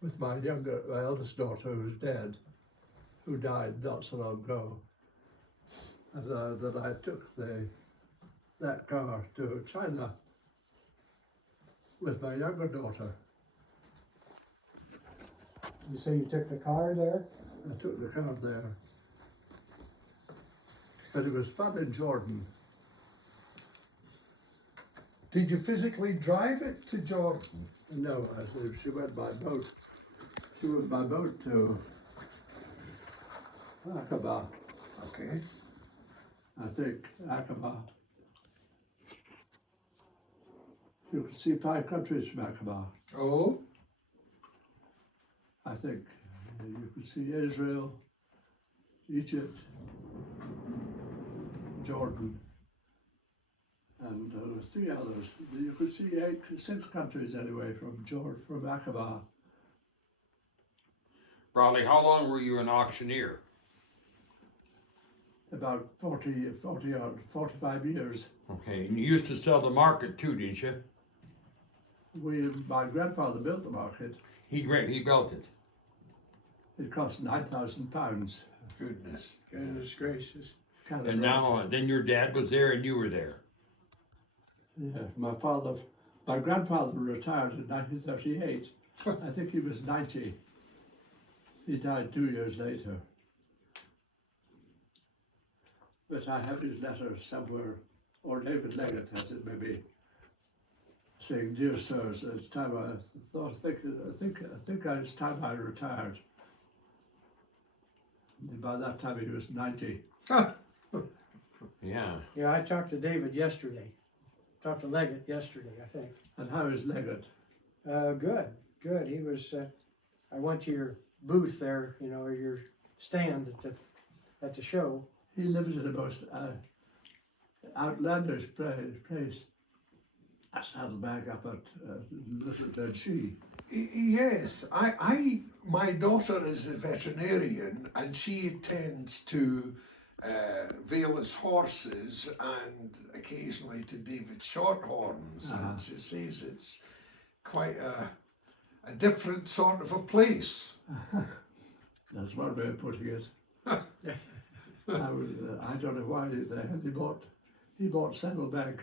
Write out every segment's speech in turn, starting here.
with my eldest daughter who's dead, who died not so long ago, and that I took that car to China with my younger daughter. You say you took the car there? I took the car there. But it was fun in Jordan. Did you physically drive it to Jordan? No, she went by boat. She went by boat to Aqaba, Okay. I think, Aqaba. You could see 5 countries from Aqaba, Oh, I think. You could see Israel, Egypt, Jordan, and there was 3 others. You could see 6 countries anyway from Aqaba. Bradley, how long were you an auctioneer? About 45 years. Okay, and you used to sell the market too, didn't you? My grandfather built the market. He built it. It cost goodness. £9,000. Goodness gracious. And now, then your dad was there and you were there. Yeah, my grandfather retired in 1938. I think he was 90. He died 2 years later. But I have his letter somewhere, or David Leggett has it maybe, saying, "Dear sirs, it's time I think it's time I retired." And by that time he was 90. Yeah. Yeah, I talked to David yesterday. Talked to Leggett yesterday, I think. And how is Leggett? Good. He was, I went to your booth there, you know, or your stand at the show. He lives in the most outlandish place. A saddlebag up at Little Dead She. Yes, my daughter is a veterinarian and she attends to Vela's horses and occasionally to David Shorthorns, and she says it's quite a different sort of a place. That's one way of putting it. I don't know why he bought Saddlebag,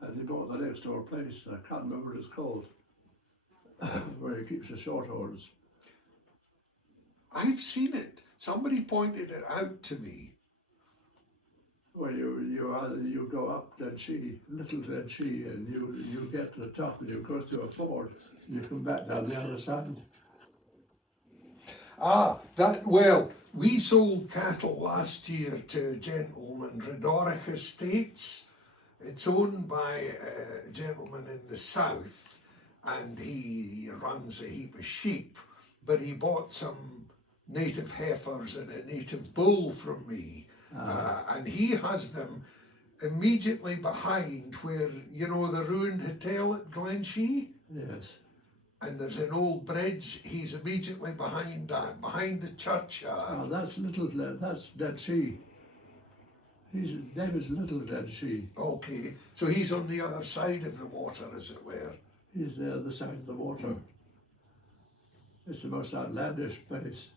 and he bought the next door place. I can't remember what it's called, where he keeps the Shorthorns. I've seen it. Somebody pointed it out to me. Where you go up Dead She, Little Dead She, and you get to the top and you go through a ford, and you come back down the other side. We sold cattle last year to a gentleman, Redoric Estates. It's owned by a gentleman in the south, and he runs a heap of sheep, but he bought some native heifers and a native bull from me, and he has them immediately behind where, you know, the ruined hotel at Glenshee? Yes. And there's an old bridge. He's immediately behind that, behind the churchyard. That's Dead She. His name is Little Dead She. Okay, so he's on the other side of the water, as it were. He's the other side of the water. It's the most outlandish place.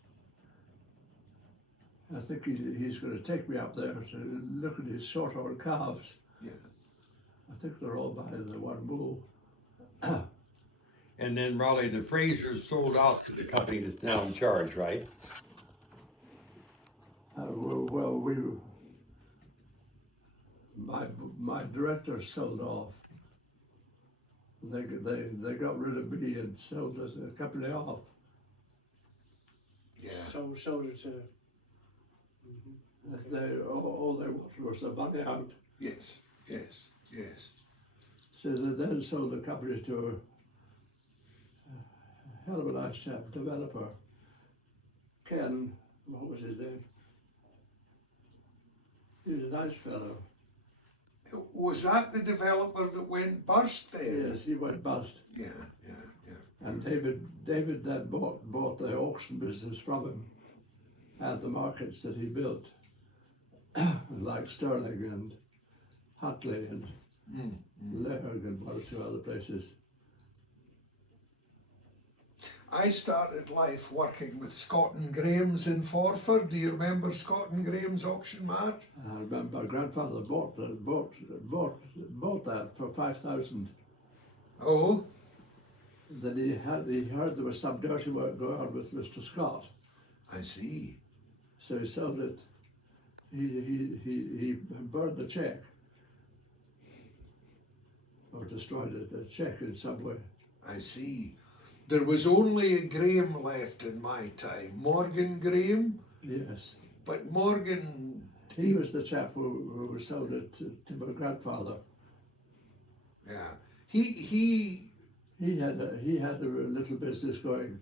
I think he's going to take me up there to look at his shorthorn calves. Yeah. I think they're all by the one bull. And then Raleigh, the Frasers sold out to the company that's now in charge, right? My director sold off. They got rid of me and sold the company off. Yeah. So it's a. All they wanted was the money out. Yes. So they then sold the company to a hell of a nice chap, developer. Ken, what was his name? He was a nice fellow. Was that the developer that went bust then? Yes, he went bust. Yeah. And David then bought the auction business from him and the markets that he built, like Stirling and Hutley and Lairg and one or two other places. I started life working with Scotland Graham's in Forfar. Do you remember Scotland Graham's auction mart? I remember my grandfather bought that for 5,000. Oh, Then he heard there was some dirty work going on with Mr. Scott, I see. so he sold it. He burned the check or destroyed it, the check in some way. I see. There was only a Graham left in my time, Morgan Graham, Yes, but Morgan, he was the chap who sold it to my grandfather. yeah, he He had a little business going,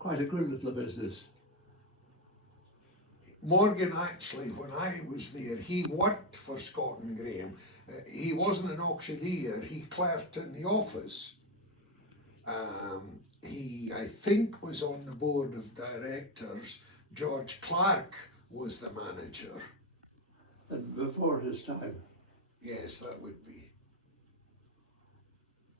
quite a good little business. Morgan actually, when I was there, he worked for Scotland Graham. He wasn't an auctioneer, he clerked in the office. He, I think, was on the board of directors. George Clark was the manager. And before his time, Yes, that would be.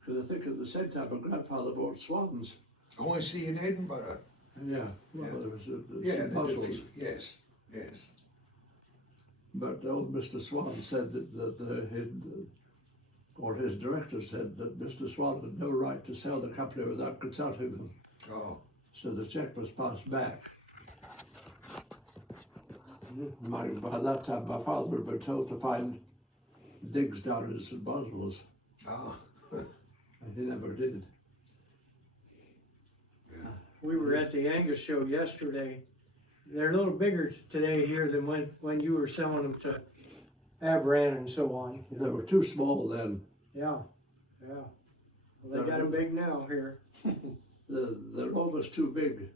because I think at the same time my grandfather bought swans. Oh, I see, in Edinburgh. Yeah, well, Yeah. there was Yeah, some the puzzles. yes, yes. But old Mr. Swan said his director said that Mr. Swan had no right to sell the company without consulting them. Oh, So the check was passed back. By that time, my father had been told to find digs down in St. Boswell's, ah, and he never did. We were at the Angus show yesterday. They're a little bigger today here than when you were selling them to Abran and so on. you They know. were too small then. Yeah, yeah. Well, they got them big now here. They're almost too big.